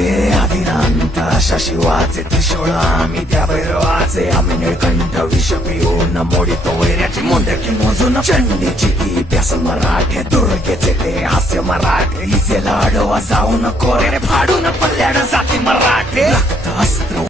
हे आदिनांत अशा शिवाचे त्रिशूळ आम्ही त्या भैरवाचे आम्ही निळकंठ विष पिऊन मोडितो वैऱ्याची मुंडकी मोजून चंडीची ती प्यास मराठे दुर्गेचे ते हास्य मराठे हिचे लाडवा जाऊन कोरे फाडून पल्ल्याड जाती मराठे रक्त अस्त्र